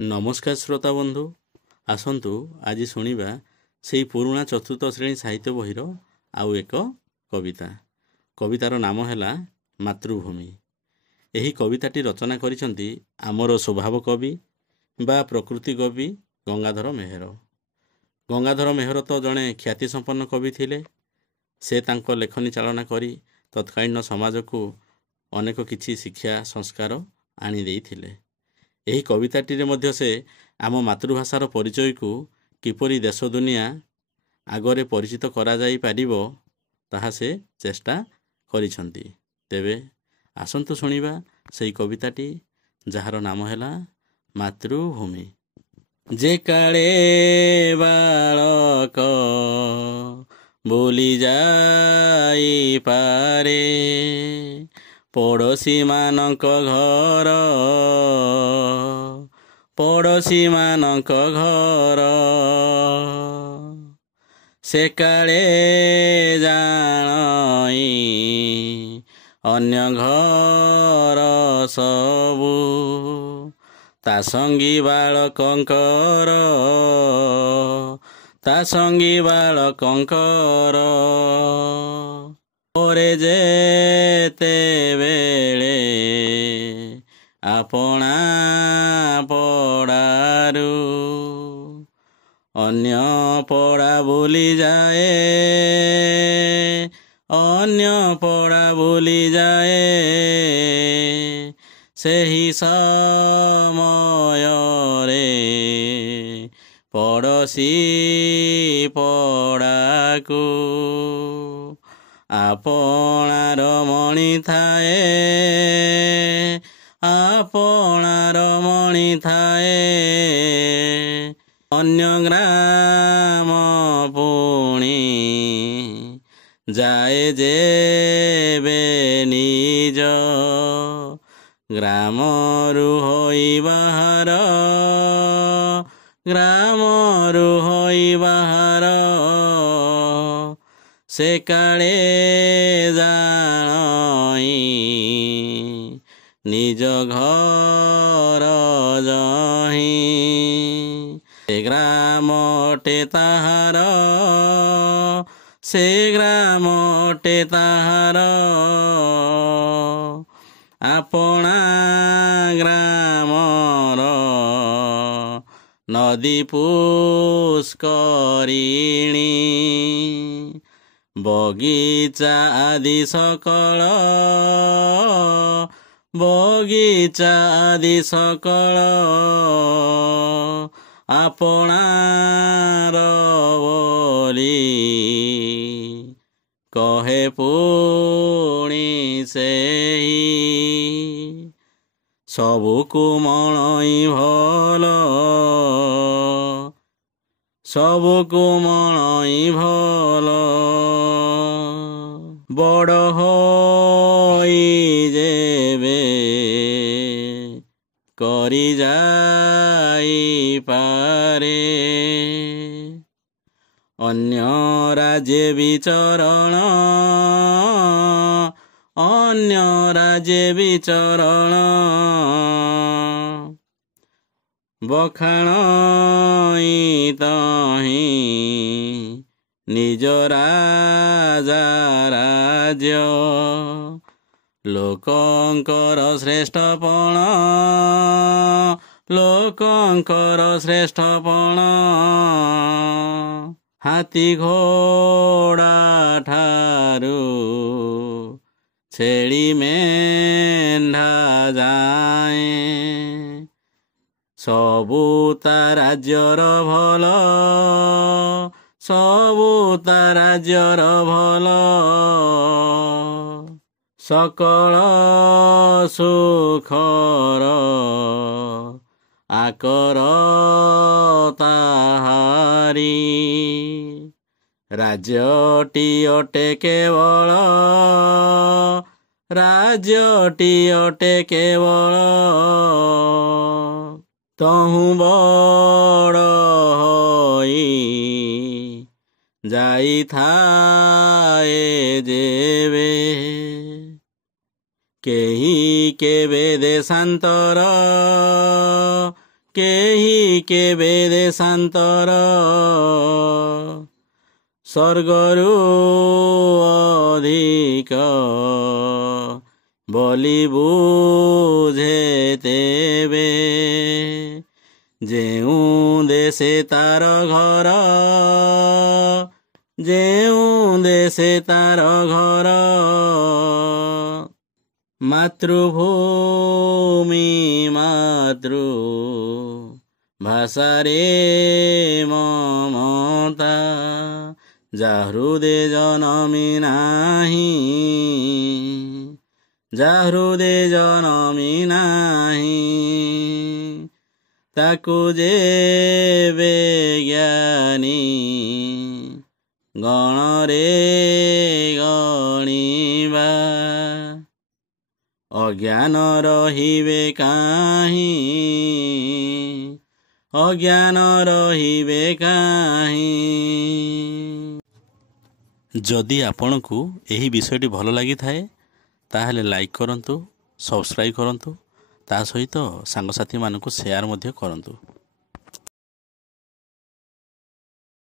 ନମସ୍କାର ଶ୍ରୋତା ବନ୍ଧୁ, ଆସନ୍ତୁ ଆଜି ଶୁଣିବା ସେହି ପୁରୁଣା ଚତୁର୍ଥ ଶ୍ରେଣୀ ସାହିତ୍ୟ ବହିର ଆଉ ଏକ କବିତା। କବିତାର ନାମ ହେଲା ମାତୃଭୂମି। ଏହି କବିତାଟି ରଚନା କରିଛନ୍ତି ଆମର ସ୍ୱଭାବ କବି ବା ପ୍ରକୃତି କବି ଗଙ୍ଗାଧର ମେହେର। ଗଙ୍ଗାଧର ମେହେର ତ ଜଣେ ଖ୍ୟାତିସମ୍ପନ୍ନ କବି ଥିଲେ। ସେ ତାଙ୍କ ଲେଖନୀ ଚାଳନା କରି ତତ୍କାଳୀନ ସମାଜକୁ ଅନେକ କିଛି ଶିକ୍ଷା ସଂସ୍କାର ଆଣି ଦେଇଥିଲେ। ଏହି କବିତାଟିରେ ମଧ୍ୟ ସେ ଆମ ମାତୃଭାଷାର ପରିଚୟକୁ କିପରି ଦେଶ ଦୁନିଆ ଆଗରେ ପରିଚିତ କରାଯାଇପାରିବ ତାହା ସେ ଚେଷ୍ଟା କରିଛନ୍ତି। ତେବେ ଆସନ୍ତୁ ଶୁଣିବା ସେହି କବିତାଟି, ଯାହାର ନାମ ହେଲା ମାତୃଭୂମି। ଯେ କାଳେ ବାଳକ ଭୁଲି ଯାଇପାରେ ପଡ଼ୋଶୀମାନଙ୍କ ଘର, ପଡ଼ୋଶୀମାନଙ୍କ ଘର, ସେ କାଳେ ଜାଣଇ ଅନ୍ୟ ଘର ସବୁ ତା ସଙ୍ଗୀ ବାଳକଙ୍କର, ତା ସଙ୍ଗୀ ବାଳକଙ୍କର। ପରେ ଯେତେବେଳେ ଆପଣା ପଡ଼ାରୁ ଅନ୍ୟ ପଡ଼ା ଭୁଲିଯାଏ, ଅନ୍ୟ ପଡ଼ା ଭୁଲିଯାଏ, ସେହି ସମୟରେ ପଡ଼ୋଶୀ ପଡ଼ାକୁ ଆପଣାର ମଣି ଥାଏ, ଆପଣାର ମଣି ଥାଏ। ଅନ୍ୟ ଗ୍ରାମ ପୁଣି ଯାଏ ଯେବେ ନିଜ ଗ୍ରାମରୁ ହୋଇ ବାହାର, ଗ୍ରାମରୁ ହୋଇ ବାହାର, ସେ କାଳେ ଜାଣଇ ନିଜ ଘର ଯହିଁ ସେ ଗ୍ରାମଟେ ତାହାର, ସେ ଗ୍ରାମଟେ ତାହାର। ଆପଣା ଗ୍ରାମର ନଦୀ ପୁଷ୍କରିଣୀ, ବଗିଚା ଆଦି ସକଳ, ବଗିଚା ଆଦି ସକଳ ଆପଣାର ବୋଲି କହେ ପୁଣି ସେହି ସବୁକୁ ମଣଇ ଭଲ, ସବୁକୁ ମଣଇ ଭଲ। ବଡ଼ ହୋଇ ଯେବେ କରି ଯାଇପାରେ ଅନ୍ୟ ରାଜ୍ୟ ବିଚରଣ, ଅନ୍ୟ ରାଜ୍ୟ ବିଚରଣ, ବଖାଣଇ ତହିଁ ନିଜ ରାଜା ରାଜ୍ୟ, ଲୋକଙ୍କର ଶ୍ରେଷ୍ଠପଣ, ଲୋକଙ୍କର ଶ୍ରେଷ୍ଠପଣ। ହାତୀ ଘୋଡ଼ା ଠାରୁ ଛେଳି ମେଣ୍ଢା ଯାଏ ସବୁ ତା ରାଜ୍ୟର ଭଲ, ସବୁ ତା ରାଜ୍ୟର ଭଲ। ସକଳ ସୁଖର ଆକର ତାହାରି, ରାଜ୍ୟଟି ଅଟେ କେବଳ, ରାଜ୍ୟଟି ଅଟେ କେବଳ। ତହୁଁ ବଡ଼ ହୋଇ ଯାଇଥାଏ ଯେବେ କେହି କେବେ ଦେଶାନ୍ତର, କେହି କେବେ ଦେଶାନ୍ତର ସ୍ୱର୍ଗରୁ ଅଧିକ ବୋଲି ବୁଝେ ତେବେ ଯେଉଁ ଦେଶେ ତାର ଘର ଯେଉଁ ଦେଶେ ତାର ଘର ମାତୃଭୂମି ମାତୃ ଭାଷାରେ ମମତା ଯା ହୃଦେ ଜନମି ନାହିଁ ଯା ହୃଦେ ଜନମି ନାହିଁ ତାକୁ ଯେବେ ଜ୍ଞାନୀ ଗଣରେ ଗଣିବା ଅଜ୍ଞାନ ରହିବେ କାହିଁ ଅଜ୍ଞାନ ରହିବେ କାହିଁ। ଯଦି ଆପଣଙ୍କୁ ଏହି ବିଷୟଟି ଭଲ ଲାଗିଥାଏ ତାହେଲେ ଲାଇକ୍ କରନ୍ତୁ, ସବସ୍କ୍ରାଇବ୍ କରନ୍ତୁ, ତା ସହିତ ସାଙ୍ଗସାଥିମାନଙ୍କୁ ସେୟାର ମଧ୍ୟ କରନ୍ତୁ।